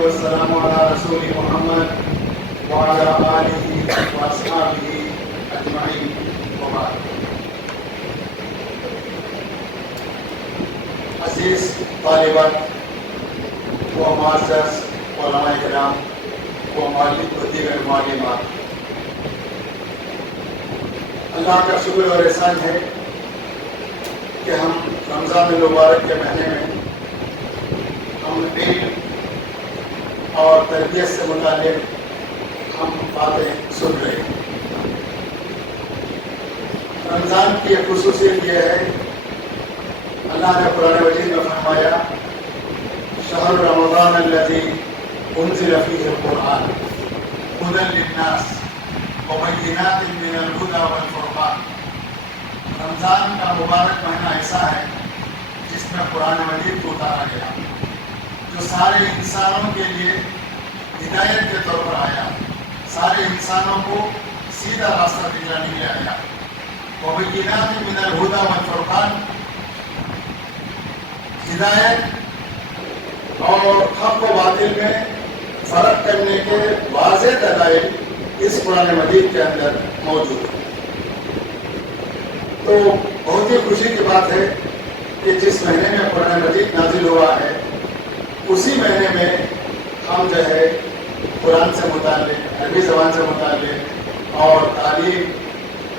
والسلام على رسول محمد وعلى آله وأصحابه أجمعين وبعد. عزیز طالبات و معزز علماء کرام و معلم و دیگر معلمات، اللہ کا شکر اور احسان ہے کہ ہم رمضان المبارک کے مہینے میں ہم علم اور تربیت سے متعلق ہم باتیں سن رہے ہیں. رمضان کی ایک خصوصیت یہ ہے، اللہ نے قرآن مجید میں فرمایا شہر رمضان الذی انزل فیہ القرآن ھدی للناس وبینات من الہدی والفرقان. رمضان کا مبارک مہینہ ایسا ہے جس میں قرآن مجید کو اتارا گیا، جو سارے انسانوں کے لیے ہدایت کے طور پر آیا، سارے انسانوں کو سیدھا راستہ دکھلانے کے لیے آیا. وبینات من الہدی والفرقان، ہدایت اور حق و باطل میں فرق کرنے کے واضح دلائل اس قرآن مجید کے اندر موجود ہیں. تو بہت ہی خوشی کی بات ہے کہ جس مہینے میں قرآن مجید نازل ہوا ہے اسی مہینے میں ہم جو ہے قرآن سے متعلق، عربی زبان سے متعلق اور تعلیم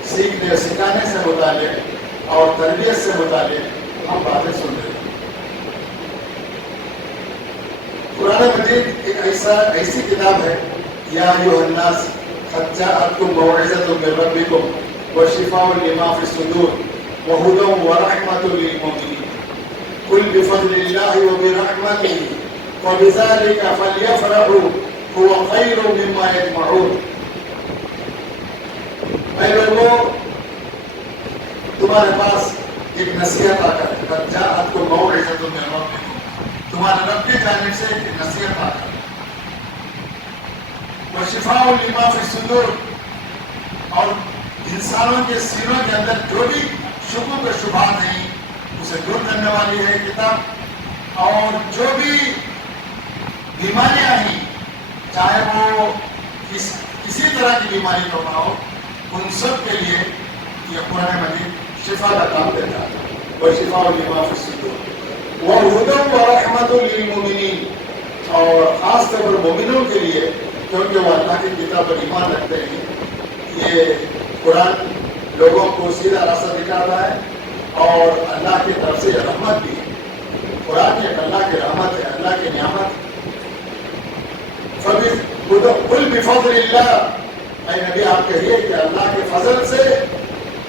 سیکھنے سکھانے سے متعلق اور تربیت سے متعلق ہم باتیں سن رہے ہیں. قرآن مجید ایک ایسی کتاب ہے، یا ایھا الناس قد جاءتکم موعظۃ من ربکم وشفاء لما فی الصدور وہدی ورحمۃ للمؤمنین قل بفضل اللہ وبرحمتہ فبذلک فلیفرحوا هو خیر مما یجمعون. اے لوگوں، تمہارے پاس ایک نصیحت آ کر ہے، قد جاءتکم موعظۃ من ربکم، تمہارے رب کی جانب سے ایک نصیحت آ کر، وشفاء لما فی الصدور، اور انسانوں کے سینوں کے اندر جو بھی شکوک و شبہات ہیں اسے دور کرنے والی ہے کتاب. اور جو بھی بیماریاں ہیں، چاہے وہ کسی طرح کی بیماری کو ہو، ان سب کے لیے یہ قرآن مجید شفا کا کام دیتا ہے. وشفاء لما فی الصدور وہدی ورحمۃ للمؤمنین، اور خاص طور پر مومنوں کے لیے، کیونکہ وہ اللہ کی کتاب پر ایمان رکھتے ہیں. یہ قرآن لوگوں کو سیدھا راستہ دکھاتا ہے اور اللہ کی طرف سے یہ رحمت بھی ہے. قرآن ایک اللہ کی رحمت ہے، اللہ کی نعمت. قل بفضل اللہ، اے نبی آپ کہیے کہ اللہ کے فضل سے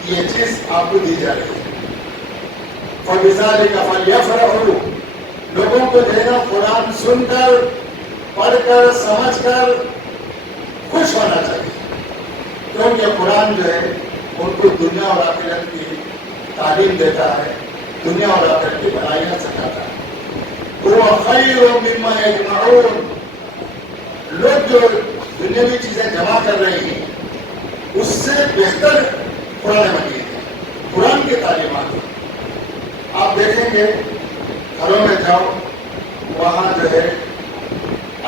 یہ چیز آپ کو دی جا رہی ہے. فبذلک فلیفرحوا، لوگوں کو جو ہے نا قرآن سن کر، پڑھ کر، سمجھ کر خوش ہونا چاہیے، کیونکہ قرآن جو ہے ان کو دنیا اور آخرت کی تعلیم دیتا ہے، دنیا اور آخرت کی بھلائیاں سکھاتا ہے. وہ خیر مما یجمعون، لوگ جو دنیاوی چیزیں جمع کر رہے ہیں اس سے بہتر قرآن مجید ہے، قرآن کی تعلیمات ہے. آپ دیکھیں گے گھروں میں جاؤ، وہاں جو ہے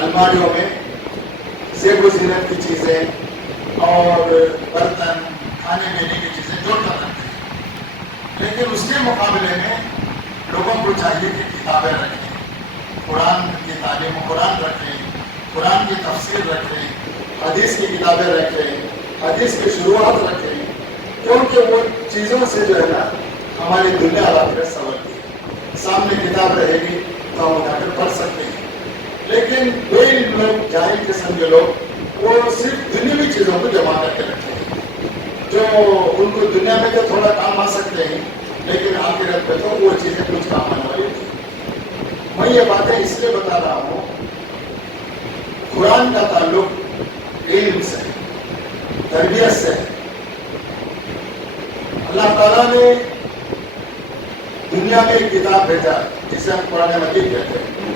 الماریوں میں زیب و زینت کی چیزیں اور برتن، کھانے پینے کی چیزیں جوڑ کر رکھتے ہیں، لیکن اس کے مقابلے میں لوگوں کو چاہیے کہ کتابیں رکھیں، قرآن کی تعلیم و قرآن رکھیں، قرآن کی تفسیر رکھیں، حدیث کی کتابیں رکھیں، حدیث کی شروعات رکھیں، کیونکہ وہ چیزوں سے جو ہے نا ہماری دنیا اور آخرت سنورتی ہے. سامنے کتاب رہے گی تو ہم اٹھا کر پڑھ سکتے ہیں. لیکن کوئی لوگ، جاہل قسم کے لوگ، وہ صرف دنیاوی چیزوں کو جمع کر کے رکھتے ہیں، جو ان کو دنیا میں تو تھوڑا کام آ سکتے ہیں لیکن آخرت میں تو وہ چیزیں کچھ کام آنے والی ہوتی ہیں. میں یہ باتیں اس لیے بتا رہا ہوں، قرآن کا تعلق علم سے، تربیت سے ہے. اللہ تعالیٰ نے دنیا میں ایک کتاب بھیجا جسے ہم قرآن مجید کہتے ہیں.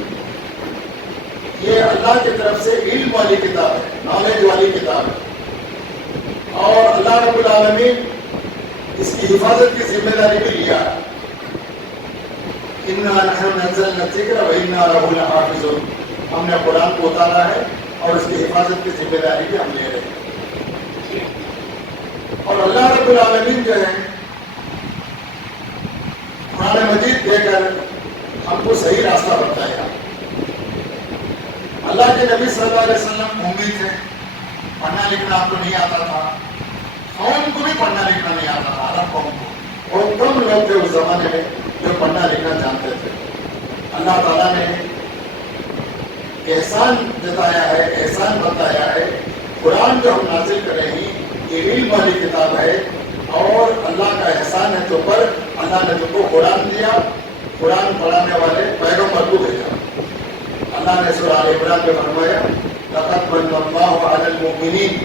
یہ اللہ کی طرف سے علم والی کتاب ہے، نالج والی کتاب ہے، اور اللہ رب العالمین اس کی حفاظت کی ذمہ داری بھی لیا ہے. اِنَّا نَحْنُ نَزَّلْنَا الذِّكْرَ وَإِنَّا لَهُ لَحَافِظُونَ. ہم نے قرآن کو اتارا ہے اور اس کی حفاظت کی ذمہ داری بھی ہم لے رہے ہیں. اور اللہ رب العالمین جو ہے قرآن مجید دے کر ہم کو صحیح راستہ بتایا. اللہ کے نبی صلی اللہ علیہ وسلم امی تھے, پڑھنا لکھنا آپ کو نہیں آتا تھا, قوم کو بھی پڑھنا لکھنا نہیں آتا تھا, عرب قوم کو. اور کم لوگ تھے اس زمانے میں جو پڑھنا لکھنا جانتے تھے. اللہ تعالیٰ نے احسان جتایا ہے, احسان بتایا ہے. قرآن جو ہم نازل کرے ہیں یہ علم والی کتاب ہے اور اللہ کا احسان ہے تو پر اللہ نے تم کو قرآن دیا, قرآن پڑھانے والے پیغمبر کو بھیجا. اللہ نے سورہ آل عمران میں فرمایا لقد من اللہ علی المؤمنین,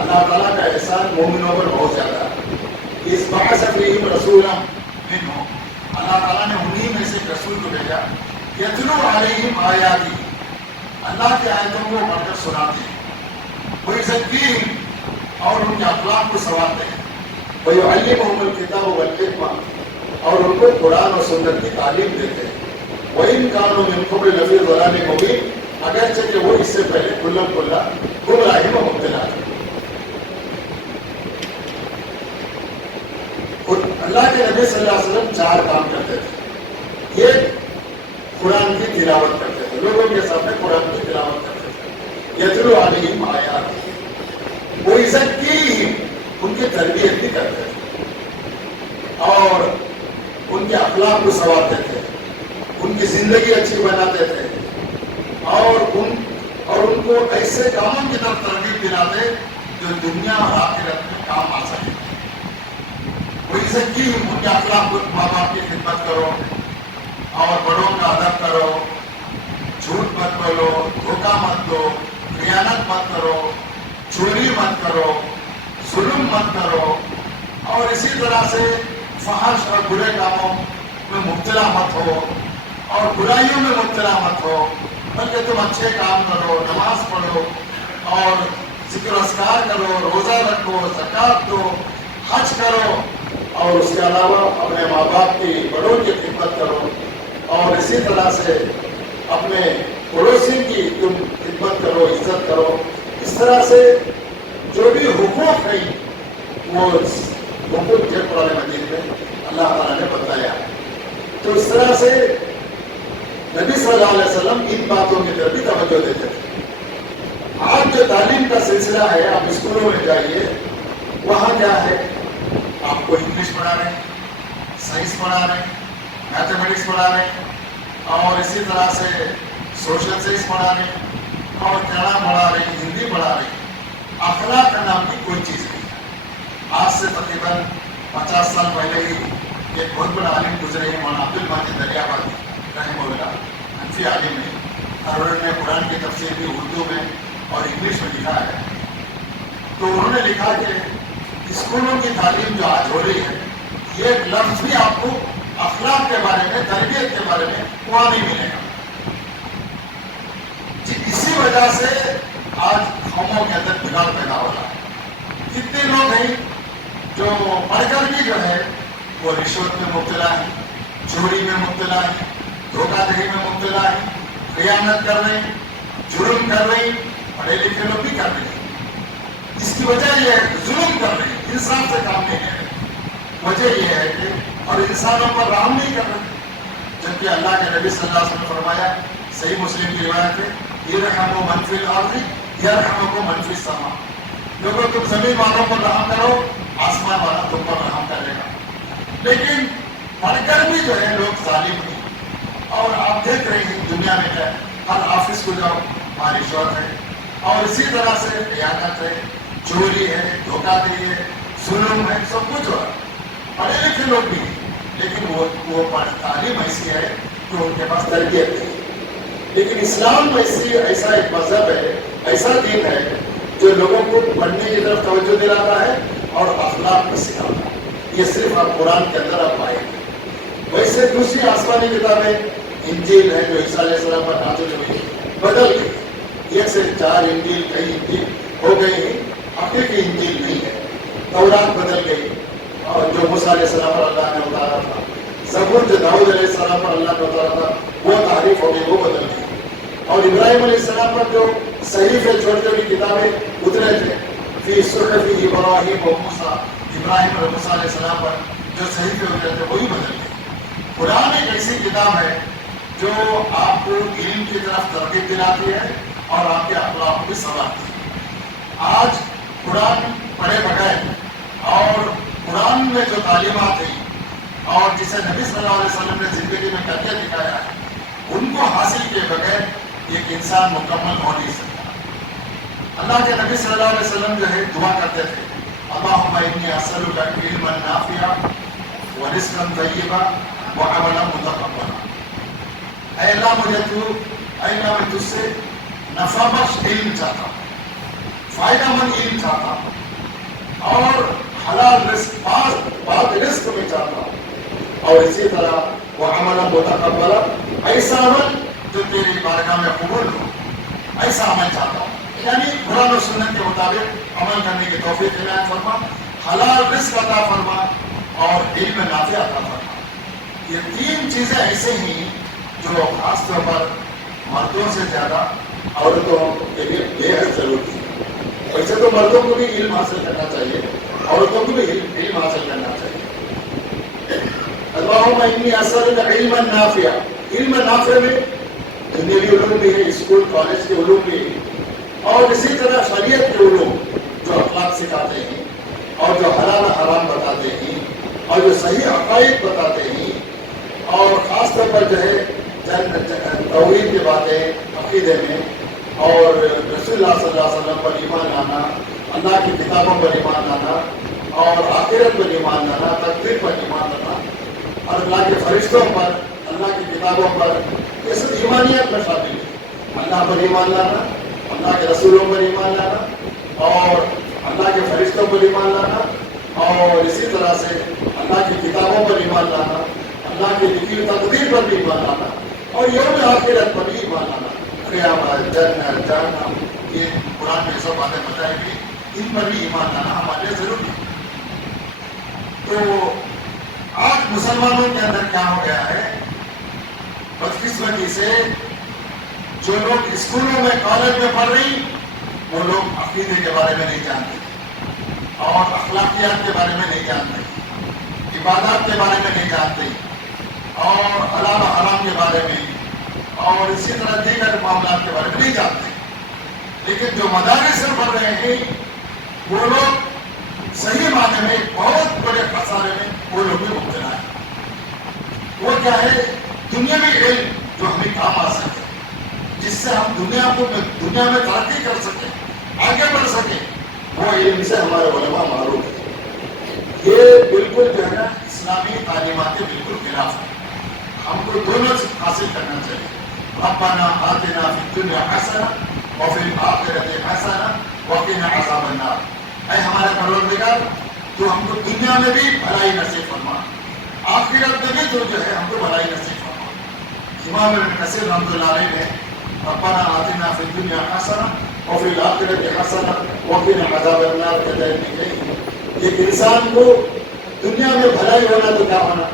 اللہ تعالیٰ کا احسان مومنوں پر بہت زیادہ ہے. اس بعث فیہم رسولا منہم, اللہ تعالیٰ نے انہی میں سے رسول کو بھیجا. یتلو علیہم آیاتی, اللہ کی آیتوں کو پڑھ کر سناتے ہیں. ویزکیہم, اور ان کے اخلاق کو سنوارتے ہیں. ویعلمہم الکتاب والحکمہ, اور ان کو قرآن اور سنت کی تعلیم دیتے ہیں. وَإِن كَانُوا مِن قَبْلُ لَفِي ضَلَالٍ مُبِينٍ, اگرچہ کہ وہ اس سے پہلے کھلم کھلا گمراہی میں مبتلا تھے. اللہ کے نبی صلی اللہ علیہ وسلم 4 کام کرتے تھے. ایک قرآن کی تلاوت کرتے تھے, لوگوں کے سامنے قرآن کی تلاوت کرتے تھے. یتلو علیہم آیات, وَیزکیہم, ان کی تربیت بھی کرتے تھے اور ان کے اخلاق کو سنوارتے تھے, ان کی زندگی اچھی بناتے تھے اور ان کو ایسے کاموں کی طرف ترغیب دلاتے جو دنیا اور آخرت میں کام آ سکے. وَیزکیہم, ان کے اخلاق کو, ماں باپ کی خدمت کرو اور بڑوں کا ادب کرو, جھوٹ مت بولو, دھوکہ مت دو, خیانت مت کرو, چوری مت کرو, ظلم مت کرو, اور اسی طرح سے فحش اور برے کاموں میں مبتلا مت ہو اور برائیوں میں مبتلا مت ہو, بلکہ تم اچھے کام کرو, نماز پڑھو اور ذکر و اذکار کرو, روزہ رکھو, زکوٰۃ دو, حج کرو, اور اس کے علاوہ اپنے ماں باپ کی, بڑوں کی خدمت کرو, اور اسی طرح سے اپنے پڑوسی کی تم خدمت کرو, عزت کرو. اس طرح سے جو بھی حقوق ہیں وہ حقوق کے قرآن مجید میں اللہ تعالیٰ نے بتایا. تو اس طرح سے نبی صلی اللہ علیہ وسلم ان باتوں کی طرف بھی توجہ دیتے تھے. آج جو تعلیم کا سلسلہ ہے, آپ اسکولوں میں جائیے, وہاں کیا ہے, آپ کو انگلش پڑھا رہے ہیں, سائنس پڑھا رہے ہیں, میتھمیٹکس پڑھا رہے ہیں, اور اسی طرح سے سوشل سائنس پڑھا رہے ہیں, اور کیڑا پڑھا رہے ہیں, ہندی پڑھا رہے ہیں. اخلاق کا نام کی کوئی چیز نہیں ہے. آج سے تقریباً 50 سال پہلے ہی ایک بہت بڑا عالم گزرے ہیں, مولانا عبد المجید دریابادی رحمہ اللہ, حنفی عالم ہے, اور انہوں نے قرآن کی تفسیر بھی اردو میں اور انگلش میں لکھا ہے. تو انہوں نے لکھا کہ اسکولوں کی تعلیم جو آج ہو رہی ہے, یہ ایک لفظ بھی آپ کو اخلاق کے بارے میں, تربیت کے بارے میں وہاں نہیں ملے گا. اسی وجہ سے آج قوموں کے اندر بگاڑ پیدا ہو رہا ہے. کتنے لوگ ہیں جو پڑھ کر بھی جو ہے وہ رشوت میں مبتلا ہیں, چوری میں مبتلا ہیں, دھوکہ دہی میں مبتلا ہیں, خیانت کر رہے ہیں, جرم کر رہے ہیں, پڑھے لکھے لوگ بھی کر رہے ہیں. اس کی وجہ یہ ہے کہ ظلم کر رہے ہیں, انصاف سے کام نہیں لے رہے. وجہ یہ ہے کہ اور انسانوں پر رحم نہیں کر رہے. جبکہ اللہ کے نبی صلی اللہ علیہ وسلم نے فرمایا, صحیح مسلم کی روایت ہے, یرحم من فی الارض یرحمکم من فی السماء, لوگوں تم زمین والوں پر رحم کرو, آسمان والا تم پر رحم کرے گا. لیکن پڑھ کر بھی جو ہے لوگ ظالم ہیں. اور آپ دیکھ رہے ہیں دنیا میں کیا ہے, ہر آفس کو جاؤ وہاں رشوت ہے, اور اسی طرح سے خیانت ہے, چوری ہے, دھوکہ دہی ہے, ظلم ہے, سب کچھ ہو رہا ہے. پڑھے لکھے لوگ بھی, لیکن وہ تعلیم ایسی ہے کہ ان کے پاس تربیت نہیں. لیکن اسلام ایسا ایک مذہب ہے, ایسا دین ہے جو لوگوں کو پڑھنے کی طرف توجہ دلاتا ہے اور اخلاق کو سکھاتا ہے. یہ صرف آپ قرآن کے اندر آپ پائیں گے. ویسے دوسری آسمانی کتابیں انجیل ہے جو عیسیٰ علیہ السلام پر نازل ہوئی, بدل گئی. 1 سے 4 انجیل, کئی انجیل ہو گئی ہیں, حقیقی انجیل نہیں ہے. تورات بدل گئی, اور جو موسیٰ علیہ السلام پر اللہ نے اتارا تھا, زبور جو داؤد علیہ السلام پر اللہ نے اتارا تھا, وہ تعریف ہو گئی, وہ بدل گئی. اور ابراہیم علیہ السلام پر جو صحیفے چھوٹی چھوٹی کتابیں اترے تھے، فی صحف ابراہیم و موسیٰ، ابراہیم اور موسیٰ علیہ السلام پر جو صحیفے اترے تھے وہی بدل گئے۔ قرآن ایک ایسی کتاب ہے جو آپ کو علم کی طرف ترغیب دلاتی ہے اور آپ کے اخلاق کو بھی سنوارتی ہے۔ آج قرآن پڑھے بغیر اور قرآن میں جو تعلیمات ہیں اور جسے نبی صلی اللہ علیہ وسلم نے زندگی میں کر کے دکھایا ہے، ان کو حاصل کیے بغیر ایک انسان مکمل ہو نہیں سکتا۔ اللہ کے نبی صلی اللہ علیہ وسلم جو ہے دعا کرتے تھے، اللہم انی اسألک علما نافعا ورزقا طیبا وعملا متقبلا۔ اے اللہ میں تجھ سے نفع بخش علم چاہتا ہوں، فائدہ مند علم چاہتا ہوں، اور حلال رزق پاک رزق میں چاہتا ہوں، اور اسی طرح وہ عمل متقبلا، ایسا عمل جو تیری بارگاہ میں قبول ہو، ایسا عمل چاہتا ہوں۔ یعنی قرآن و سنت کے مطابق عمل کرنے کی توفیق عنایت فرما، حلال رزق عطا فرما اور علم نافع عطا فرما۔ یہ تین چیزیں ایسے ہی جو خاص طور پر مردوں سے زیادہ عورتوں کے لیے بے حد ضروری ہے۔ ویسے تو مردوں کو بھی علم حاصل کرنا چاہیے، عورتوں کو بھی علم حاصل کرنا چاہیے۔ اللہم انی اسألک علما نافعا، علم نافع میں دنیاوی علوم بھی ہے، اسکول کالج کے علوم بھی ہے، اور اسی طرح شریعت کے علوم جو اخلاق سکھاتے ہیں اور جو حلال حرام بتاتے ہیں اور جو صحیح عقائد بتاتے ہیں، اور خاص طور پر جو ہے توحید کی باتیں عقیدے میں، اور رسول اللہ صلی اللہ علیہ وسلم پر ایمان لانا، اللہ کی کتابوں پر ایمان لانا، اور آخرت پر ایمان لانا، تقدیر پر ایمان لانا، اور اللہ کے فرشتوں پر، اللہ کی کتابوں پر، یہ سب ایمانیت میں شامل ہے۔ اللہ پر ایمان لانا، اللہ کے رسولوں پر ایمان لانا، اور اللہ کے فرشتوں پر ایمان لانا، اور اسی طرح سے اللہ کی کتابوں پر ایمان لانا، اللہ کی لکھی ہوئی تقدیر پر بھی ایمان لانا، اور یوم آخرت پر بھی ایمان لانا، قیامت، جنت، جہنم، یہ قرآن میں سب باتیں بتائی گئی، ان پر بھی ایمان لانا ہمارے لیے ضروری ہے۔ تو آج مسلمانوں کے اندر کیا ہو گیا ہے، بدقسمتی سے جو لوگ اسکولوں میں کالج میں پڑھ رہی وہ لوگ عقیدے کے بارے میں نہیں جانتے اور اخلاقیات کے بارے میں نہیں جانتے، عبادات کے بارے میں نہیں جانتے، اور حلال و حرام کے بارے میں، اور اسی طرح دیگر معاملات کے بارے میں نہیں جانتے۔ لیکن جو مدارس سے پڑھ رہے ہیں وہ لوگ صحیح معنی میں بہت بڑے خسارے میں وہ لوگ بھی مبتلا ہیں۔ وہ کیا ہے؟ دنیاوی علم جو ہمیں کام آ سکے، جس سے ہم دنیا میں ترقی کر سکیں، آگے بڑھ سکیں، وہ علم سے ہمارے علماء معروف ہے۔ یہ بالکل جو ہے نا اسلامی تعلیمات کے بالکل خلاف ہے۔ ہم کو دونوں سے حاصل کرنا چاہیے۔ ربنا آتنا فی الدنیا حسنہ وفی الآخرۃ حسنہ وقنا عذاب النار۔ اے ہمارے پروردگار، تو ہم کو دنیا میں بھی بھلائی نصیب فرما، آخرت میں بھی تو جو ہے ہم کو بھلائی نصیب فرما۔ امام ابن کثیر رحمۃ اللہ علیہ نے ربنا آتنا فی الدنیا حسنہ وفی الآخرۃ حسنہ وقنا عذاب النار کے ذریعے لکھے ایک انسان کو دنیا میں بھلائی ہونا تو کیا ہونا؟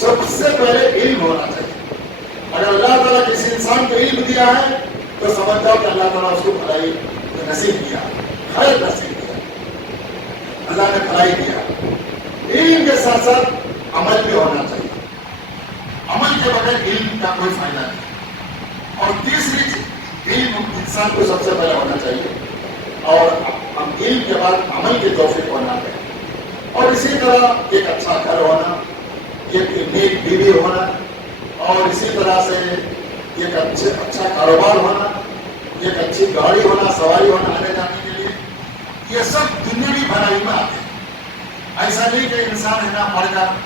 سب سے پہلے علم ہونا چاہیے۔ اگر اللہ تعالیٰ کسی انسان کو علم دیا ہے تو سمجھ جاؤ کہ اللہ تعالیٰ اس کو بھلائی نصیب کیا، خیر نصیب کیا، اللہ نے بھلائی دیا۔ علم کے ساتھ ساتھ عمل بھی ہونا چاہیے، عمل کے بغیر علم کا کوئی فائدہ نہیں۔ اور تیسری چیز، علم انسان کو سب سے پہلے ہونا چاہیے، اور علم کے بعد عمل کی توفیق ہونا ہے، اور اسی طرح ایک اچھا گھر ہونا، ایک نیک بیوی ہونا، اور اسی طرح سے ایک اچھا کاروبار ہونا، ایک اچھی گاڑی ہونا، سواری ہونا آنے جانے کے لیے، یہ سب دنیاوی بھلائی میں آتے ہیں۔ ایسا نہیں کہ انسان ہے نا پڑھ کر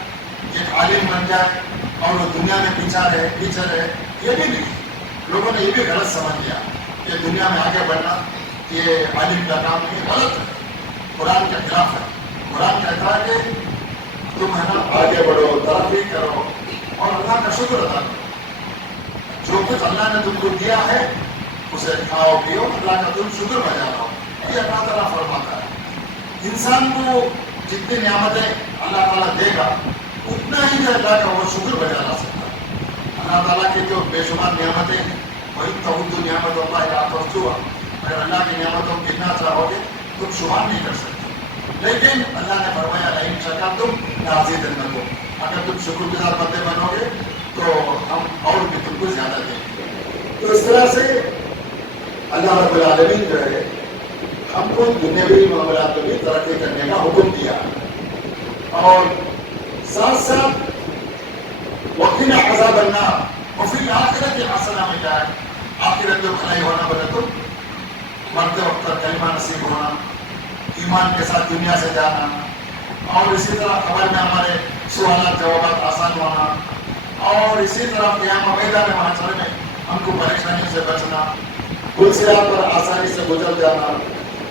ایک عالم بن جائے اور وہ دنیا میں پیچھے رہے، یہ بھی نہیں۔ لوگوں نے یہ بھی غلط سمجھ لیا کہ دنیا میں آگے بڑھنا یہ عالم کا کام نہیں، غلط ہے، قرآن کے خلاف ہے۔ قرآن کہتا ہے کہ تم ہے نا آگے بڑھو، ترقی کرو، اور اللہ کا شکر ادا کرو۔ جو کچھ اللہ نے تم کو دیا ہے اسے کھاؤ پیو، اللہ کا تم شکر بجا لاؤ، یہ اللہ تعالیٰ فرماتا ہے۔ انسان کو جتنی نعمتیں اللہ تعالیٰ دے گا اتنا ہی اللہ کا وہ شکر بجا لا سکتا ہے۔ اللہ تعالیٰ کی جو بے شمار نعمتیں ہیں وَإِن تَعُدُّوا نِعْمَتَ اللَّهِ لَا تُحْصُوهَا، اگر اللہ کی نعمتوں کو گننا چاہو گے تم شمار نہیں کر سکتے. لیکن اللہ نے فرمایا لَئِن شَكَرْتُمْ لَأَزِيدَنَّكُمْ، اگر تم شکر گزار بندے بنو گے تو ہم اور بھی تم کو زیادہ دیں گے. تو اس طرح سے اللہ رب العالمین جو ہے ہم کو دنیاوی معاملات میں بھی ترقی کرنے کا حکم دیا اور ساتھ ساتھ وقنا عذاب النار وفی الآخرۃ حسنہ میں جائے. آخرت میں بھلائی ہونا بولے تو مرتے وقت کلمہ نصیب ہونا، ایمان کے ساتھ دنیا سے جانا، اور اسی طرح قبر میں ہمارے سوالات جوابات آسان ہونا، اور اسی طرح قیامت میدان محشر میں ہم کو پریشانی سے بچنا، پل صراط پر آسانی سے گزر جانا،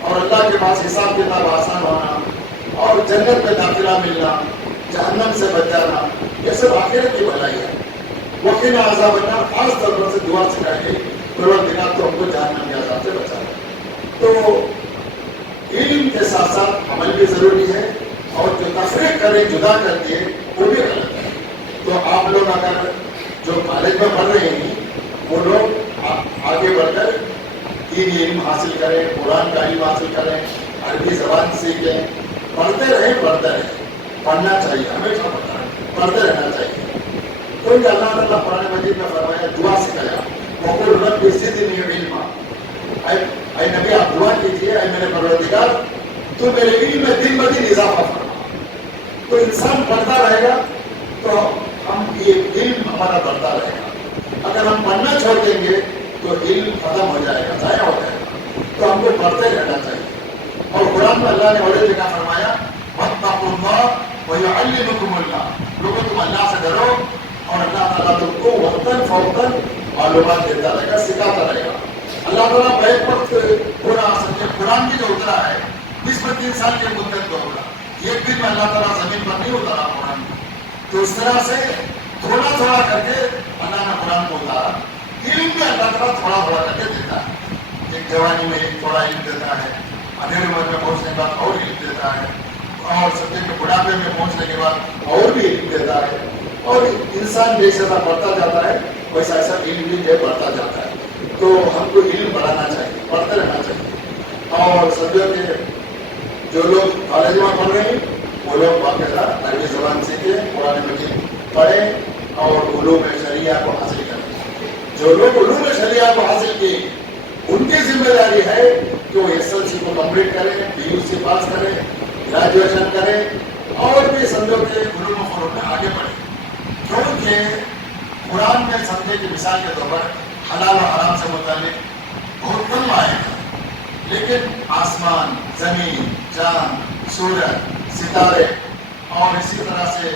اور اللہ کے پاس حساب کتاب آسان ہونا، اور جنت میں داخلہ ملنا، جہنم سے بچ جانا، یہ سب آخرت کی بھلائی ہے. وقنا عذاب النار خاص طور پر سے دعا سکھائی گئی پروردگار تو ہم کو جہنم کے عذاب سے بچانا. تو علم کے ساتھ ساتھ عمل بھی ضروری ہے، اور جو تفریق کرے جدا کر دیے وہ بھی غلط ہے. تو آپ لوگ اگر جو کالج میں پڑھ رہے ہیں وہ لوگ آگے بڑھ کر دینی علم حاصل کریں، قرآن کا علم حاصل کریں، عربی زبان سیکھیں، پڑھتے رہیں. پڑھنا چاہیے، ہمیشہ پڑھتے رہنا چاہیے. کیونکہ اللہ تعالیٰ قرآن مجید میں فرمایا، دعا سکھایا وقل رب زدنی علما، اے نبی آپ دعا کیجیے اے میرے پروردگار تو میرے علم میں دن بدن اضافہ فرما. تو انسان پڑھتا رہے گا تو ہم یہ علم ہمارا بڑھتا رہے گا. اگر ہم پڑھنا چھوڑ دیں گے تو علم ختم ہو جائے گا، ضائع ہو جائے گا. تو ہم کو پڑھتے رہنا چاہیے. اور قرآن میں اللہ نے اور جگہ فرمایا واتقوا اللہ ویعلمکم اللہ، لوگوں تم اللہ سے ڈرو اور اللہ تعالیٰ تم کو وقتاً فوقتاً معلومات دیتا رہے گا، سکھاتا رہے گا. اللہ تعالیٰ بیک وقت قرآن کی جو اترا ہے 20-25 سال کے مدت میں ہوگا. ایک دن میں اللہ تعالیٰ زمین پر نہیں اتارا قرآن. تو اس طرح سے تھوڑا تھوڑا کر کے اللہ نے قرآن کو اتارا. علم بھی اللہ تعالیٰ تھوڑا تھوڑا کر کے دیتا ہے. ایک جوانی میں ایک تھوڑا علم دیتا ہے، اندھیرے عمر میں پہنچنے کے بعد اور علم دیتا ہے، اور سطح کے بڑھاپے میں پہنچنے کے بعد اور بھی علم دیتا ہے. اور انسان جیسا بڑھتا جاتا ہے ویسا ایسا علم بھی بڑھتا جاتا ہے. تو ہم کو علم بڑھانا چاہیے، پڑھتے رہنا چاہیے. اور سمجھو کہ جو لوگ کالج میں پڑھ رہے ہیں وہ لوگ باقاعدہ عربی زبان سیکھیں، قرآن مجید پڑھیں اور علوم شریعہ کو حاصل کریں. جو لوگ علوم شریعہ کو حاصل کیے ان کی ذمہ داری ہے کہ وہ SLC کو کمپلیٹ کریں، PUC پاس کریں، گریجویشن کریں، اور بھی سمجھو کہ علوم و فنون میں آگے بڑھیں. کیونکہ قرآن میں سمجھے کی مثال کے طور پر حلال و حرام سے متعلق بہت کم آئے ہیں، لیکن آسمان، زمین، چاند، سورج، ستارے اور اسی طرح سے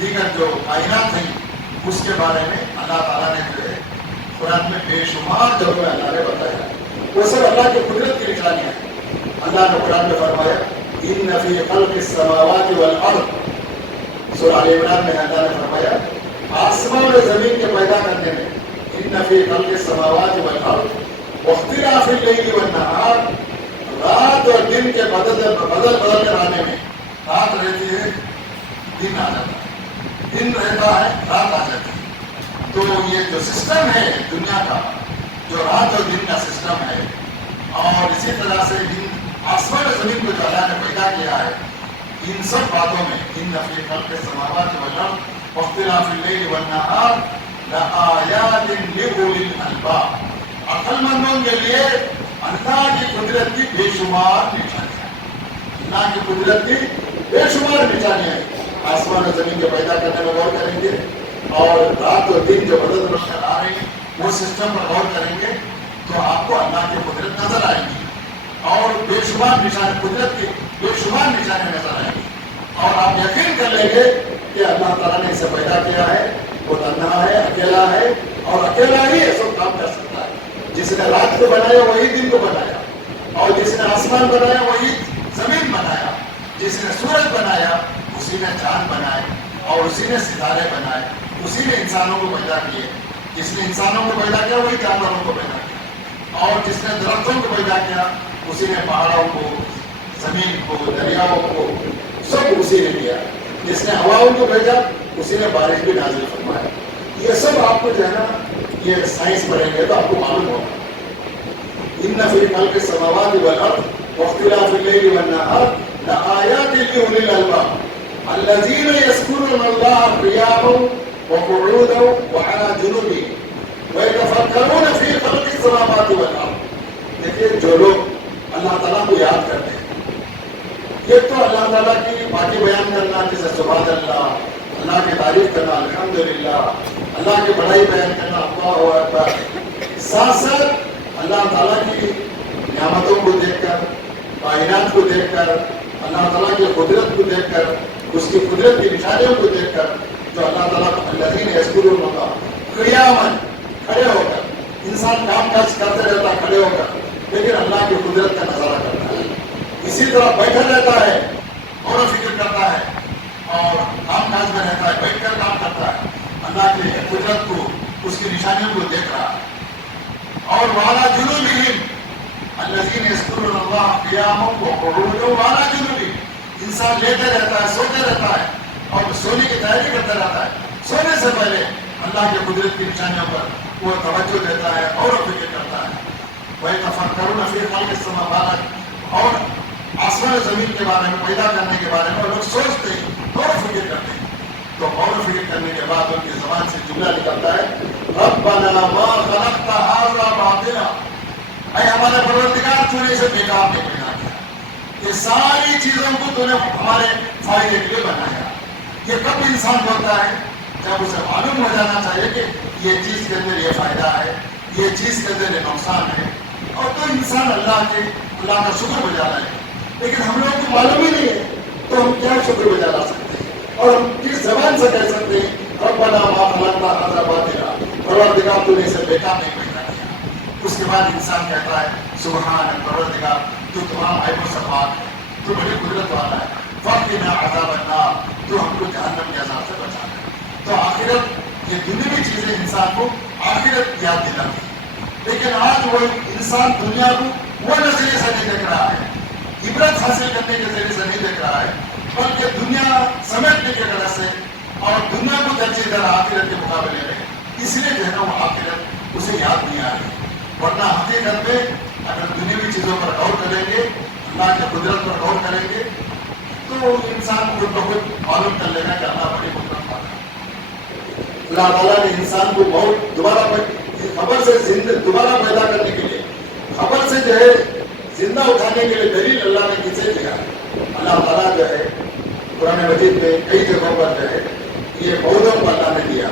دیگر جو کائنات ہیں اس کے بارے میں اللہ تعالیٰ نے جو ہے قرآن میں بے شمار جگہوں میں اللہ نے بتایا. وہ سب اللہ کی قدرت کی نشانیاں ہیں. اللہ نے قرآن میں فرمایا ان فی خلق السماوات والارض، سورہ آل عمران میں اللہ نے فرمایا آسمان اور زمین کے پیدا کرنے میں ان فی خلق السماوات والارض واختلاف اللیل والنہار، رات اور دن کے بدل کر آنے میں، رات رہتی ہے دن آ جاتا ہے، دن رہتا ہے رات آ جاتی ہے. تو یہ جو سسٹم ہے دنیا کا، جو رات اور دن کا سسٹم ہے، اور اسی طرح سے آسمان اور زمین کو جو اللہ نے پیدا کیا ہے، ان سب باتوں میں ان فی خلق السماوات والارض واختلاف اللیل والنہار لآیات لأولی الالباب، عقل مندوں کے لیے اللہ کی قدرت کی بے شمار نشانیاں، اللہ کی قدرت کی بے شمار نشانیاں ہیں. آسمان اور زمین کے پیدا کرنے میں غور کریں گے، اور رات اور دن جو بدل کر آ رہے ہیں وہ سسٹم پر غور کریں گے تو آپ کو اللہ کی قدرت نظر آئے گی، اور بے شمار نشان قدرت کی بے شمار نشانیں نظر آئیں گی. اور آپ یقین کر لیں گے کہ اللہ تعالیٰ نے اسے پیدا کیا ہے، وہ تنہا ہے، اکیلا ہے، اور اکیلا ہی یہ سب کام کر سکتا ہے. جس نے رات کو بنایا وہی دن کو بنایا، اور جس نے آسمان بنایا وہی زمین بنایا، جس نے سورج بنایا اسی نے چاند بنائے، اور اسی نے ستارے بنائے، اسی نے انسانوں کو پیدا کیے. جس نے انسانوں کو پیدا کیا وہی جانوروں کو پیدا کیا، اور جس نے درختوں کو پیدا کیا اسی نے پہاڑوں کو، زمین کو، دریاؤں کو، سب اسی نے کیا. جس نے ہواؤں کو بھیجا اسی نے بارش بھی نازل فرمایا. یہ سب آپ کو جو ہے نا یہ سائنس پڑھیں گے تو آپ کو معلوم ہوگا. ان فی خلق السماوات والارض واختلاف الليل والنهار لآیات لأولی الألباب الذین یذکرون اللہ قیاما وقعودا وعلی جنوبهم ویتفکرون فی خلق السماوات والارض. دیکھیے جو لوگ اللہ تعالیٰ کو یاد کرتے ہیں، ایک تو اللہ تعالیٰ کی باتیں بیان کرنا جیسے سبحان اللہ، اللہ کی تعریف کرنا الحمدللہ، اللہ کی بڑائی بیان کرنا اللہ اکبر، ساتھ ساتھ اللہ تعالیٰ کی نعمتوں کو دیکھ کر، کائنات کو دیکھ کر، اللہ تعالیٰ کی قدرت کو دیکھ کر، اس کی قدرت کی نشانیوں کو دیکھ کر، جو اللہ تعالیٰ الذین یذکرون اللہ قیاما، کھڑے ہو کر انسان کام کاج کرتے رہتا ہے کھڑے ہو کر، لیکن اللہ کی قدرت کا نظارہ کرتا ہے. اسی طرح بیٹھا رہتا ہے اور فکر کرتا ہے اور کام کاج میں رہتا ہے، بیٹھ کر کام کرتا ہے، اللہ کی قدرت کو، اس کی نشانیوں کو دیکھ رہا ہے. اور وعلی جنوبہم الذین یذکرون اللہ قیاما وقعودا وعلی جنوبہم، انسان لیتے رہتا ہے، سوتے رہتا ہے اور سونے کی تیاری کرتا رہتا ہے. سونے سے پہلے اللہ کی قدرت کی نشانیوں پر وہ توجہ دیتا ہے اور فکر کرتا ہے. وَيَتَفَكَّرُونَ فِي خَلْقِ السَّمَاوَاتِ، اور آسمان و زمین کے بارے میں، پیدا کرنے کے بارے میں لوگ سوچتے ہیں اور فکر کرتے ہیں. تو غور و فکر کرنے کے بعد ان کی زبان سے جملہ نکلتا ہے ربنا ما خلقت هذا باطلا، اے ہمارے پروردگار تو نے اسے بیکار نہیں بنا دیا، یہ ساری چیزوں کو تو نے ہمارے فائدے کے لیے بنایا. یہ کب انسان ہوتا ہے؟ جب اسے معلوم ہو جانا چاہیے کہ یہ چیز کے اندر یہ فائدہ ہے، یہ چیز کے اندر یہ نقصان ہے، اور تو انسان اللہ کا شکر بجا رہا ہے. لیکن ہم لوگوں کو معلوم ہی نہیں ہے تو ہم کیا شکر بجا لا سکتے ہیں، اور ہم کس زبان سے کہہ سکتے ہیں ربنا ما خلقت هذا باطلا، پروردگار تو نے اسے بیکار نہیں پیدا کیا. اس کے بعد انسان کہتا ہے سبحان پروردگار تو تمام عیب و صفات ہے، تو بڑی قدرت والا ہے، فقنا عذاب النار، تو ہم کو جہنم کے عذاب سے بچانا. تو آخرت، یہ دنیاوی چیزیں انسان کو آخرت یاد دلاتی ہے. لیکن آج وہ انسان دنیا کو وہ نظریے سے نہیں دیکھ رہا ہے، عبرت حاصل کرنے کے ذریعے سے نہیں دیکھ رہا ہے، بلکہ دنیا سمیٹنے کے غرض سے اور دنیا کو ترجیح دے رہا آخرت کے مقابلے میں. اس لیے جو ہے نا وہ آخرت اسے یاد نہیں آ رہی. ورنہ حقیقت میں اگر دنیاوی چیزوں پر غور کریں گے، اللہ کی قدرت پر غور کریں گے، تو انسان خود بخود معلوم کر لے گا کہ اللہ بڑی قدرت والا ہے. اللہ تعالیٰ نے انسان کو بہت خبر سے دوبارہ پیدا کرنے کے لیے، خبر سے جو ہے زندہ اٹھانے کے لیے دلیل اللہ نے کسے دیا. اللہ تعالیٰ جو ہے قرآن مجید میں کئی جگہوں پر جو ہے یہ بہتوں کو اللہ نے دیا.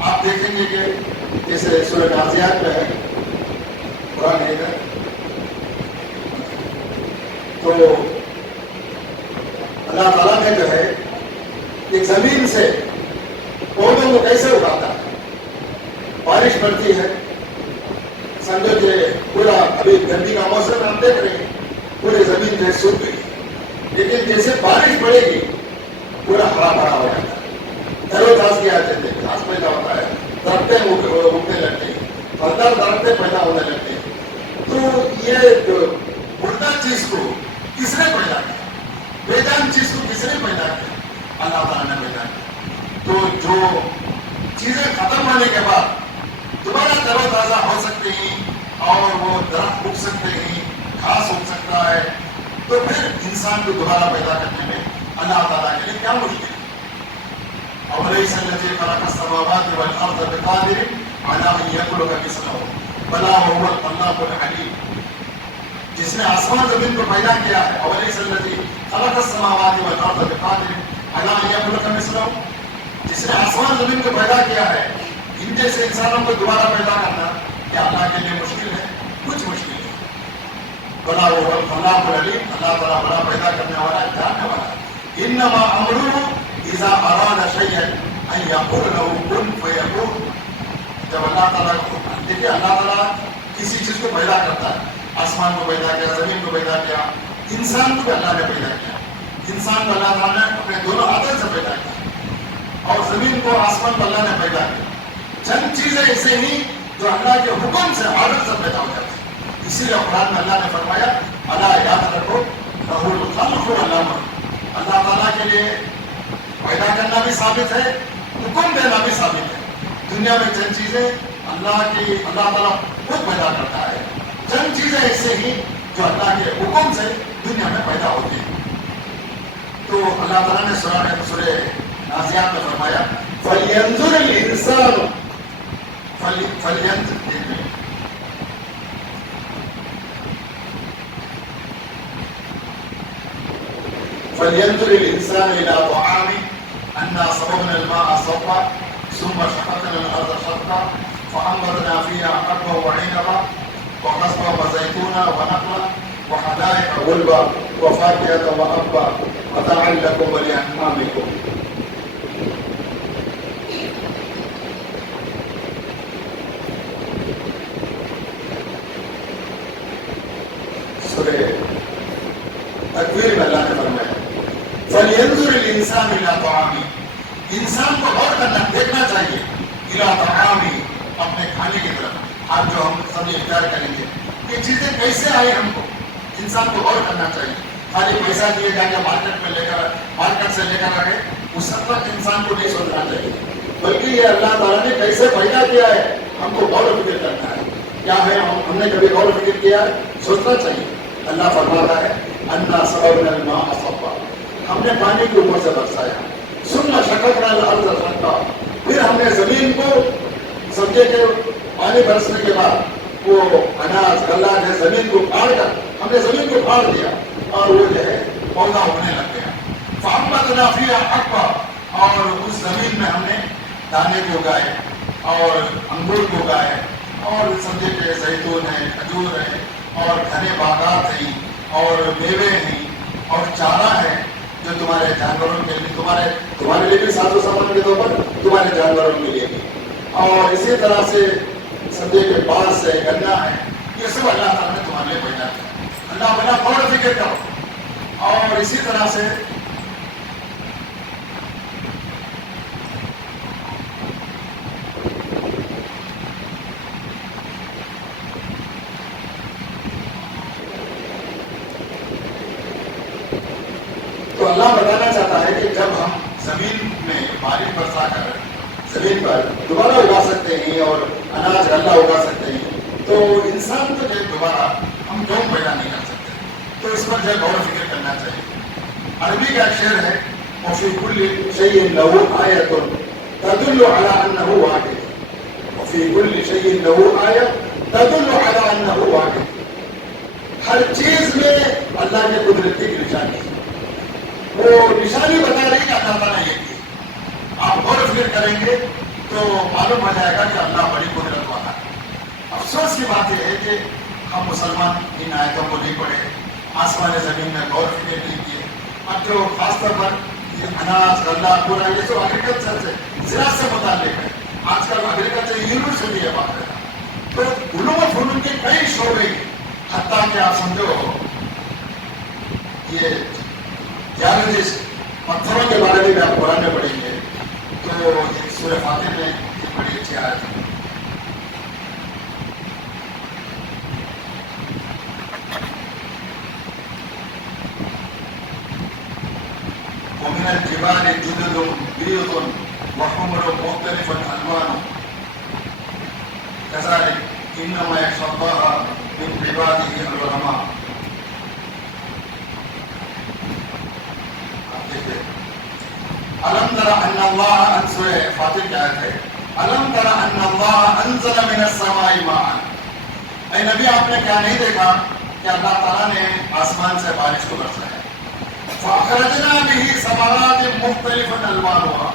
آپ دیکھیں گے کہ جیسے سورہ نازعات میں ہے قرآن ہے تو اللہ تعالیٰ نے جو ہے ایک زمین سے پودوں کو کیسے اگاتا ہے. بارش پڑتی ہے، سمجھو کہ پورا ابھی گرمی کا موسم ہم دیکھ رہے ہیں، پوری زمین جو ہے سوکھ گئی، لیکن جیسے بارش پڑے گی پورا ہرا بھرا ہو جاتا ہے، تر و تازگی آ جاتے ہیں، گھاس پیدا ہوتا ہے، درختیں اگنے لگتے ہیں، پھلدار درختیں پیدا ہونے لگتے ہیں. تو یہ جو مردہ چیز کو کس نے پیدا کیا؟ بے جان چیز کو کس نے پیدا کیا؟ اللہ تعالیٰ نے پیدا کیا. تو جو چیزیں ختم ہونے کے بعد دوبارہ تر و تازہ ہو سکتے ہیں اور وہ درخت اگ سکتے ہیں، گھاس اگ سکتا ہے، تو پھر انسان کو دوبارہ پیدا کرنے میں اللہ تعالیٰ کے لیے کیا مشکل ہے؟ أَوَلَيْسَ الَّذِي خَلَقَ السَّمَاوَاتِ وَالْأَرْضَ بِقَادِرٍ عَلَىٰ أَن يَخْلُقَ مِثْلَهُ بَلَىٰ وَهُوَ الْخَلَّاقُ الْعَلِيمُ. جس نے آسمان زمین کو پیدا کیا ہے، أَوَلَيْسَ الَّذِي خَلَقَ السَّمَاوَاتِ وَالْأَرْضَ بِقَادِرٍ عَلَىٰ أَن يَخْلُقَ مِثْلَهُ، جس نے آسمان زمین کو پیدا کیا ہے، ان جیسے انسانوں کو دوبارہ پیدا کرنا کیا اللہ کے لیے مشکل ہے؟ کچھ مشکل نہیں. بلا وہ الخلاق العلیم، اللہ تعالیٰ بڑا پیدا کرنے والا ہے، جاننے والا ہے. انما امرہ اذا اراد شیئا ان یقول له کن فیکون. جب اللہ تعالیٰ کو دیکھیے، اللہ تعالیٰ کسی چیز کو پیدا کرتا ہے، آسمان کو پیدا کیا، زمین کو پیدا کیا، انسان کو بھی اللہ نے پیدا کیا. انسان کو اللہ تعالیٰ نے اپنے دونوں ہاتھوں سے پیدا کیا اور زمین کو آسمان کو اللہ نے پیدا کیا. چند چیزیں ایسے ہی جو اللہ کے حکم سے عادت سے پیدا ہو جاتی ہیں. اسی لیے قرآن میں اللہ نے فرمایا اللہ یاد رکھو لہ الخلق والامر. اللہ تعالیٰ کے لیے پیدا کرنا بھی ثابت ہے، حکم دینا بھی ثابت ہے. دنیا میں چند چیزیں اللہ تعالیٰ خود پیدا کرتا ہے. چند چیزیں ایسے ہی جو اللہ کے حکم سے دنیا میں پیدا ہوتی ہیں. تو اللہ تعالیٰ نے سورہ نازیات میں فرمایا فَلْيَنْظُرِ الْإِنسَانُ فَلْيَنْظُرِ الْإِنسَانُ إِلَىٰ طَعَامِهِ أَنَّا صَبَبْنَا الْمَاءَ صَبًّا ثُمَّ شَقَقْنَا الْأَرْضَ شَقًّا فَأَنبَتْنَا فِيهَا حَبًّا وَعِنَبًا وَقَضْبًا وَزَيْتُونًا وَنَخْلًا وَحَدَائِقَ غُلْبًا وَفَاكِهَةً وَأَبًّا مَتَاعًا لَكُمْ وَلِأَنْعَامِكُمْ. سورہ تکویر میں اللہ نے فرمایا فَلْيَنْظُرِ الْإِنسَانُ إِلَىٰ طَعَامِهِ. انسان کو غور کرنا دیکھنا چاہیے إِلَىٰ طَعَامِهِ اپنے کھانے کی طرف. آج جو ہم سب اختیار کریں گے یہ چیزیں کیسے آئی ہم کو انسان کو غور کرنا چاہیے. خالی پیسہ دیے جا کے مارکیٹ سے لے کر آئے اس سب تک انسان کو نہیں سوچنا چاہیے بلکہ یہ اللہ تعالیٰ نے کیسے پیدا کیا ہے ہم کو غور و فکر کرنا ہے. کیا ہے ہم نے کبھی غور و فکر کیا ہے سوچنا چاہیے. اللہ فرماتا ہے انا صببنا الماء صبا ہم نے پانی کے اوپر سے برسایا ثم شققنا الارض شقا پھر ہم نے زمین کو سمجھے کہ پانی برسنے کے بعد وہ اناج غلہ ہے زمین کو پھاڑ کر ہم نے زمین کو پھاڑ دیا اور وہ جو ہے پودا ہونے لگ گیا. فأنبتنا فيها حبا اور اس زمین میں ہم نے دانے کو اگائے اور انگور کو اگائے اور سمجھے کہ زیتون ہے کھجور ہے اور گھنے باغات ہیں اور میوے ہیں اور چارہ ہے جو تمہارے جانوروں کے لیے تمہارے لیے بھی ساز و سامان کے طور پر تمہارے جانوروں کے لیے بھی. اور اسی طرح سے سمجھے کہ بانس ہے گنا ہے یہ سب اللہ تعالیٰ نے تمہارے لیے پیدا کیا. اللہ بنا غور و فکر کرو. اور اسی طرح سے تو اللہ بتانا چاہتا ہے کہ جب ہم زمین میں بارش برسا کر زمین پر دوبارہ اگا سکتے ہیں اور اناج غلہ اگا سکتے ہیں تو انسان کو جو دوبارہ ہم کیوں پیدا نہیں کر سکتے. تو اس پر جو غور و فکر کرنا چاہیے. عربی کا شعر ہے وفی کل شیء لہ آیۃ تدل علی انہ واحد وفی کل شیء لہ آیۃ تدل علی انہ واحد. ہر چیز میں اللہ کے قدرت کی نشانی ہے. وہ نشانی بتا رہی کہ اللہ تعالیٰ یہ کی. آپ غور و فکر کریں گے تو معلوم ہو جائے گا کہ اللہ بڑی قدرت والا ہے. افسوس کی بات یہ ہے کہ ہم مسلمان ان آیتوں کو نہیں پڑھے آسمان زمین میں غور و فکر نہیں کیے. اب جو خاص طور پر یہ اناج غلہ پورا یہ جو ایگریکلچر سے زراعت سے متعلق ہے آج کل ایگریکلچر یونیورسٹی ہے بات ہے تو علوم و فنون کے کئی شعبے حتیٰ کہ آپ سمجھو یہ جس پتھروں کے بارے میں آپ قرآن میں پڑھیں گے تو سورہ فاتح میں یہ بڑی اچھی آیت ہے. ومن الجبال جدد بيض وحمر مختلف ألوانه كذلك إنما يخشى الله من عباده العلماء. ألم تر أن الله أنزل فاتح آیت ہے ألم تر أن الله أنزل من السماء ماء. اے نبی آپ نے کیا نہیں دیکھا کہ اللہ تعالیٰ نے آسمان سے بارش کو برسایا. فأخرجنا به ثمرات مختلفا ألوانها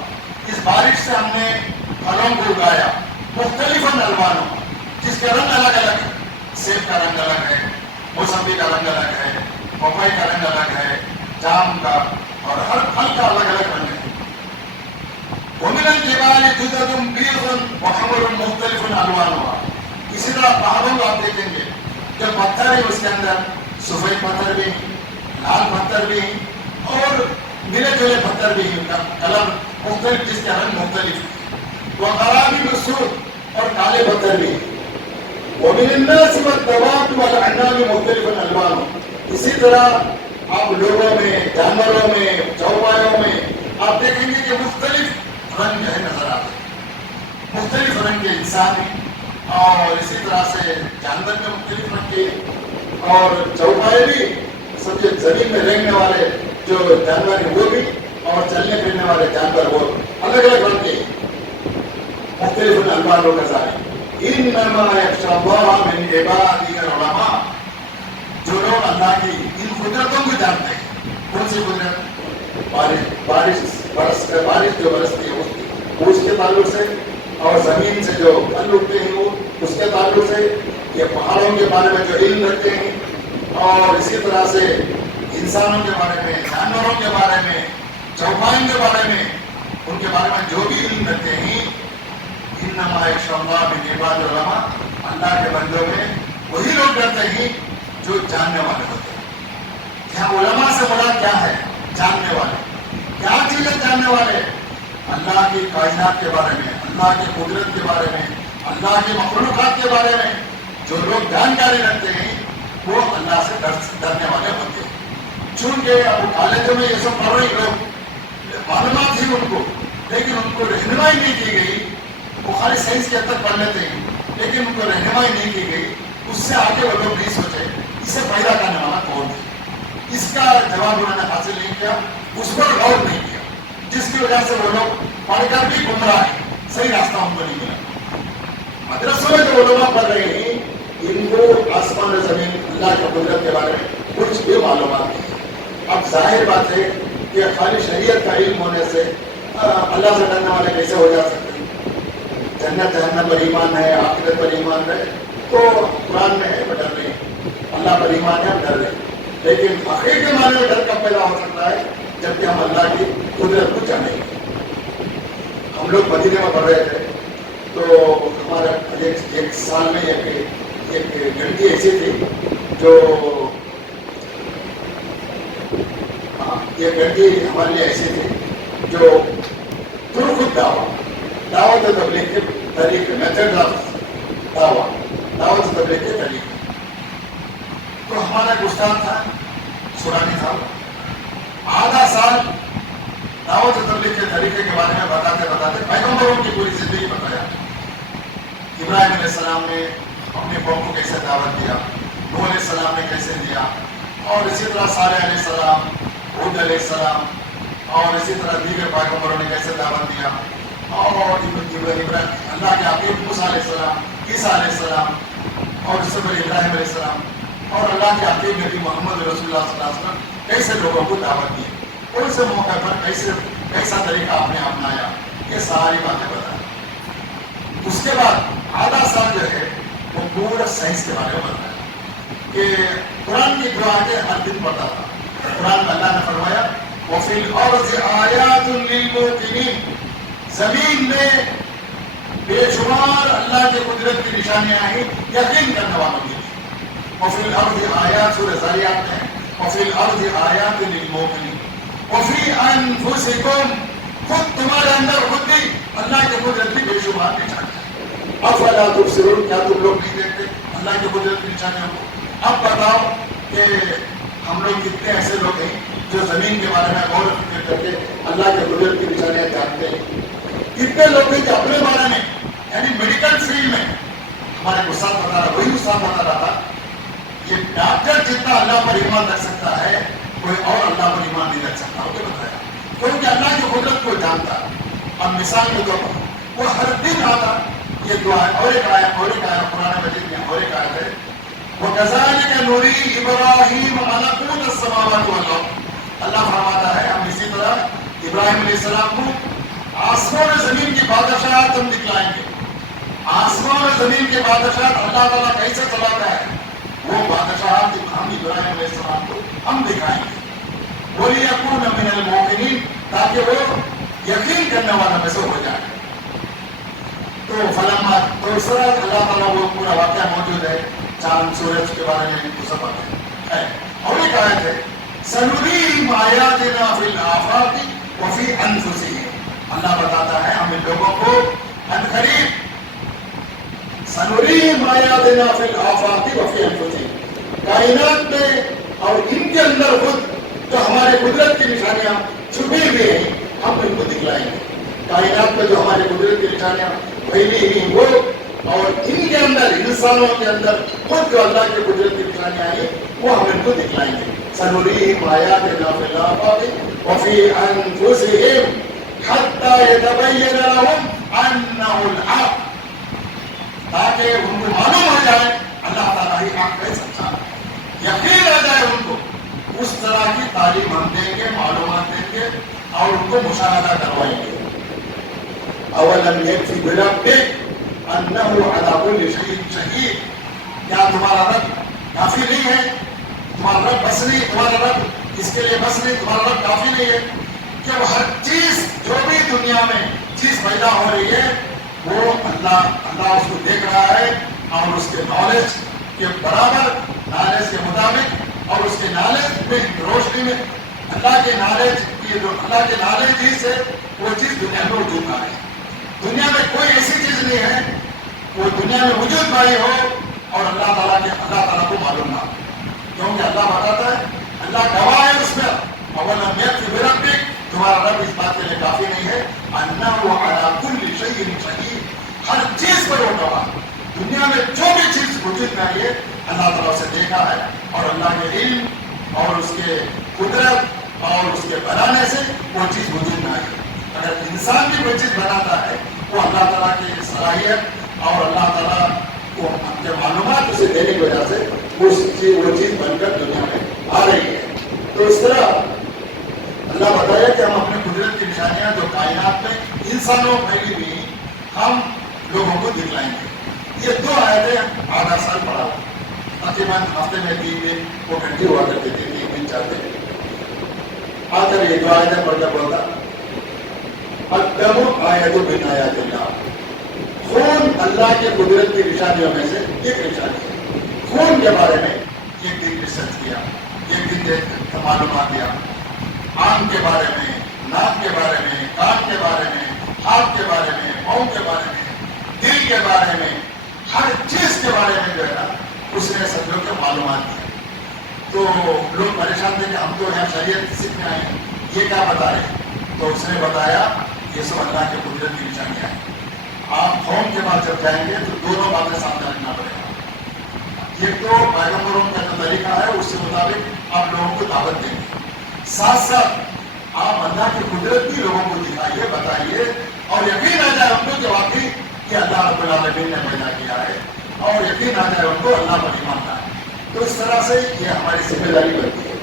اس بارش سے ہم نے پھلوں کو اگایا مختلفا ألوانها جس کا رنگ الگ الگ ہے. سیب کا رنگ الگ ہے موسمی کا رنگ الگ ہے پپائی کا رنگ الگ ہے جام کا اور ہر پھل کا الگ الگ رنگ ہے. ومن الجبال جدد بيض وحمر مختلف ألوانها. اسی طرح پہاڑوں کو آپ دیکھیں گے جو پتھر ہے اس کے اندر سفید پتھر بھی لال پتھر بھی اور ملے جلے پتھر بھی ان کا کلر مختلف جس کا رنگ مختلف وغرابیب السود اور کالے پتھر بھی. ومن الناس والدواب والأنعام مختلف ألوانه. اسی طرح آپ لوگوں میں جانوروں میں چوپایوں میں آپ دیکھیں گے کہ مختلف رنگ جو ہے نظر آتے ہیں. مختلف رنگ کے انسان ہیں اور اسی طرح سے جانور میں مختلف رنگ کے، اور چوپائے بھی سب جو زمین میں رہنے والے جو جانور ہیں وہ بھی، اور چلنے پھرنے والے جانور وہ الگ الگ رنگ کے مختلف الوان و کذالک۔ انما یخشی اللہ من عبادہ العلماء، جو لوگ اللہ کی ان قدرتوں کو جانتے ہیں۔ کون سی قدرت؟ بارش جو برستی ہے اس کے تعلق سے، اور زمین سے جو پھل اٹھتے ہیں وہ اس کے تعلق سے، یہ پہاڑوں کے بارے میں جو علم رکھتے ہیں، اور اسی طرح سے انسانوں کے بارے میں، جانوروں کے بارے میں، چوپائوں کے بارے میں، ان کے بارے میں جو بھی علم رکھتے ہیں، انما یخشی اللہ من عبادہ العلماء، اللہ کے بندوں میں وہی لوگ ڈرتے ہیں جو جاننے والے ہوتے ہیں۔ کیا علماء سے مراد کیا ہے؟ جاننے والے۔ کیا چیزیں جاننے والے؟ اللہ کی کائنات کے بارے میں، اللہ کی قدرت کے بارے میں، اللہ کی مخلوقات کے بارے میں جو لوگ جانکاری رکھتے ہیں وہ اللہ سے ڈرنے والے ہوتے ہیں۔ چونکہ اب کالجوں میں یہ سب پڑھ رہے لوگ معلومات تھی ان کو، لیکن ان کو رہنمائی نہیں کی گئی۔ وہ خالی سائنس کے حد تک پڑھ لیتے ہیں، لیکن ان کو رہنمائی نہیں کی گئی۔ اس سے آگے وہ لوگ نہیں سوچے اسے پیدا کرنے والا کون ہے، اس کا جواب انہوں نے حاصل نہیں کیا، اس پر غور نہیں کیا، جس کی وجہ سے وہ لوگ پڑھ کر بھی گمراہ ہیں، صحیح راستہ ان کو نہیں ملا۔ مدرسوں میں جو علماء پڑھ رہے ہیں ان کو آسمان و زمین اللہ کی قدرت کے بارے میں کچھ بھی معلومات نہیں ہے۔ اب ظاہر بات ہے کہ خالی شریعت کا علم ہونے سے اللہ سے ڈرنے والے کیسے ہو جا سکتے ہیں؟ جنت جہنم پر ایمان ہے، آخرت پر ایمان ہے، تو قرآن میں ہے ڈر رہے ہیں، اللہ پر ایمان ہے ہم ڈر رہے ہیں، لیکن آخر کے معنی میں ڈر کب پیدا ہو سکتا ہے؟ جبکہ ہم اللہ کی قدرت کو جانیں گے۔ ہم لوگ مدینے میں پڑھ رہے تھے تو ہمارا ایک سال میں ایک گھنٹی ایسی تھی جو یہ گھنٹی ہمارے لیے ایسی تھی جو خود دعوت تبلیغ کے طریقے، میتھڈ آف دعوت تبلیغ کے طریقے۔ تو ہمارا ایک استاد تھا سورانی صاحب، آدھا سال دعوت تبلیغ کے طریقے کے بارے میں بتاتے پیغمبروں کی پوری زندگی بتایا۔ ابراہیم علیہ السلام نے اپنے قوم کو کیسے دعوت دیا، نوح علیہ السلام نے کیسے دیا، اور اسی طرح صالح علیہ السلام، ہود علیہ السلام، اور اسی طرح دیگر پیغمبروں نے کیسے دعوت دیا، اور اللہ کے حبیب موسیٰ علیہ السلام، عیسیٰ علیہ السلام، اور اس سے پہلے ابراہیم علیہ السلام، اور اللہ کے حبیب نبی محمد رسول اللہ صلی اللہ علیہ وسلم کیسے لوگوں کو دعوت دی، کون سے موقع پر کیسا طریقہ آپ نے اپنایا، یہ ساری باتیں بتائیں۔ اس کے بعد آدھا سال جو ہے وہ پورا سائنس کے بارے میں بتایا کہ قرآن کی دعا کے ہر دن پڑھتا تھا۔ قرآن میں اللہ نے فرمایا وَفِي الْأَرْضِ آيَاتٌ لِّلْمُوقِنِينَ، زمین میں بے شمار اللہ کی قدرت کی نشانیاں ہیں یقین کرنے والوں کے لیے۔ وَفِي الْأَرْضِ آيَاتٌ، سورہ ذاریات میں وَفِي الْأَرْضِ آيَاتٌ لِّلْمُوقِنِينَ وَفِي أَنفُسِكُمْ، خود تمہارے اندر خود بھی اللہ کی قدرت کی بے شمار نشانیاں ہیں۔ افلا تبصرون، کیا تم لوگ نہیں دیکھتے اللہ کی قدرت کی نشانیوں کو؟ اب بتاؤ کہ ہم لوگ کتنے ایسے لوگ ہیں جو زمین کے بارے میں غور و فکر کر کے اللہ کی قدرت کی نشانیاں جانتے ہیں؟ کتنے لوگ ہیں جو اپنے بارے میں یعنی میڈیکل فیلڈ میں، ہمارے استاد بتا رہا، وہی استاد بتا رہا تھا، یہ ڈاکٹر جتنا اللہ پر ایمان رکھ سکتا ہے کوئی اور اللہ پر ایمان نہیں رکھ سکتا، وہ بتایا، کیونکہ اللہ کی قدرت کو جانتا۔ اب مثال کے طور پر وہ ہر دن آتا، یہ دعا ہے، اور ایک آیا قرآن مجید میں اور ایک آیت ہے وَكَذَلِكَ نُرِي إِبْرَاهِيمَ مَلَكُوتَ السَّمَاوَاتِ وَالْأَرْضِ، اللہ فرماتا ہے ہم اسی طرح ابراہیم علیہ السلام کو آسمان و زمین کی بادشاہت ہم دکھلائیں گے۔ آسمان و زمین کی بادشاہت اللہ تعالیٰ کیسے چلاتا ہے، وہ بادشاہت ہم ابراہیم علیہ السلام کو ہم دکھائیں گے۔ وَلِيَكُونَ مِنَ الْمُوقِنِينَ، تاکہ وہ یقین کرنے والا میں سے ہو جائے۔ تو فلما، تو اس طرح اللہ تعالیٰ وہ پورا واقعہ موجود ہے، چاند سورج کے بارے میں وہ سب باتیں ہے۔ اور ایک آیت ہے سَنُرِيهِمْ آيَاتِنَا فِي الْآفَاقِ وَفِي أَنفُسِهِمْ، اللہ بتاتا ہے ہم ان لوگوں کو عنقریب سَنُرِيهِمْ آيَاتِنَا فِي الْآفَاقِ وَفِي أَنفُسِهِمْ، کائنات میں اور ان کے اندر خود جو ہمارے قدرت کی نشانیاں چھپی ہوئی ہیں ہم ان کو دکھلائیں گے۔ کائنات میں جو ہماری قدرت کی نشانیاں پھیلی ہوئی وہ اور ان کے اندر انسانوں کے اندر خود جو اللہ کے قدرت کی نشانیاں آئی وہ ہم ان کو دکھلائیں گے. سنريهم آياتنا في الآفاق وفي أنفسهم حتى يتبين لهم أنه الحق, تاکہ ان کو معلوم ہو جائے اللہ تعالیٰ ہی حق ہے, سچا ہے, یقین آ جائے ان کو. اس طرح کی تعلیم ہم دیں گے, معلومات دیں گے اور ان کو مشاہدہ کروائیں گے. اولم یکفی بربک انہ علی کل شیء شہید, کیا تمہارا رب کافی نہیں ہے؟ تمہارا رب بس نہیں, تمہارا رب اس کے لیے بس نہیں, تمہارا رب کافی نہیں ہے کہ وہ ہر چیز جو بھی دنیا میں چیز پیدا ہو رہی ہے وہ اللہ اس کو دیکھ رہا ہے اور اس کے نالج کے برابر, نالج کے مطابق اور اس کے نالج میں روشنی میں اللہ کے نالج ہی سے وہ چیز دنیا میں وجود آ رہی ہے. دنیا میں کوئی ایسی چیز نہیں ہے وہ دنیا میں وجود پائی ہو اور اللہ تعالیٰ کو معلوم نہ ہو, کیونکہ اللہ بتاتا ہے, اللہ گواہ ہے اس پر. اولم یکفی بربک, تمہارا رب اس بات کے لیے کافی نہیں ہے, انہ علی کل شیء شہید, ہر چیز پر وہ گواہ. دنیا میں جو بھی چیز وجود میں آئی ہے اللہ تعالیٰ اسے دیکھا ہے اور اللہ کے علم اور اس کے قدرت اور اس کے بنانے سے وہ چیز وجود میں آئی. اگر انسان بھی کوئی چیز بناتا ہے وہ اللہ تعالیٰ کی صلاحیت اور اللہ تعالیٰ کو اپنے معلومات اسے دینے کی وجہ سے وہ چیز بن کر دنیا میں آ رہی ہے. تو اس طرح اللہ بتایا کہ ہم اپنے قدرت کی نشانیاں جو کائنات میں انسانوں پھیلی ہوئی ہم لوگوں کو دکھلائیں گے. یہ 2 آیتیں آدھا سال پڑھا, تقریباً ہفتے میں 3 دن وہ گھنٹی ہوا کرتے تھے, 3 دن 4 دن. آ کر یہ 2 آیتیں پڑھ کر بولتا الدم آیت من آیات اللہ, خون اللہ کے قدرت کی نشانیوں میں سے ایک نشانی ہے. خون کے بارے میں ایک دن ریسرچ کیا, ایک دن معلومات دیا, آنکھ کے بارے میں, ناک کے بارے میں, کان کے بارے میں, ہاتھ کے بارے میں, پاؤں کے بارے میں, دل کے بارے میں, ہر چیز کے بارے میں جو ہے نا اس نے سب کے معلومات دی. تو لوگ پریشان تھے کہ ہم تو یہاں شریعت سیکھنے آئے ہیں, یہ کیا بتا رہے ہیں؟ تو اس نے بتایا یہ سب اللہ کے قدرت کی نشانیاں ہیں. آپ قوم کے بعد جب جائیں گے تو دونوں باتیں سامنے رکھنا پڑے گا. ایک تو پیغمبروں کا جو طریقہ ہے اس کے مطابق آپ لوگوں کو دعوت دیں گے, ساتھ ساتھ آپ اللہ کی قدرت بھی لوگوں کو دکھائیے, بتائیے اور یقین آ جائے ان کو کہ واقعی کہ اللہ رب العالمین نے پیدا کیا ہے اور یقین آ جائے ان کو اللہ پر ایمان لانا ہے. تو اس طرح سے یہ ہماری ذمہ داری بنتی ہے.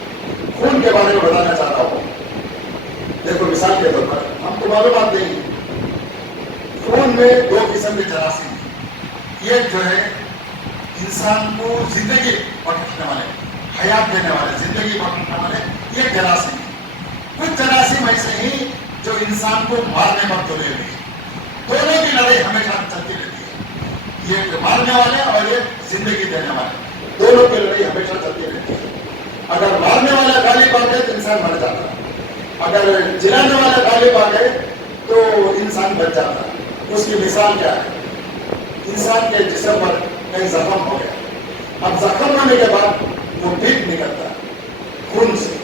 خون کے بارے میں بتانا چاہتا ہوں. دیکھو مثال کے طور پر ہم کو معلومات دیں گے, خون میں 2 قسم کے جراثیم ہیں. ایک جو ہے انسان کو زندگی بخشنے والے, حیات دینے والے, زندگی بخشنے والے, یہ جراثیم ہیں. کچھ جراثیم ایسے ہی جو انسان کو مارنے پر تلے ہوئے ہیں. دونوں کی لڑائی ہمیشہ چلتی رہتی ہے, یہ مارنے والے اور یہ زندگی دینے والے, دونوں کی لڑائی ہمیشہ چلتی رہتی ہے. اگر مارنے والا غالب آ گئے تو انسان مر جاتا ہے, اگر جلانے والا غالب آ گئے تو انسان بچ جاتا ہے. اس کی مثال کیا ہے؟ انسان کے جسم پر کہیں زخم ہو گیا, اب زخم ہونے کے بعد وہ پیٹ نکلتا ہے خون سے,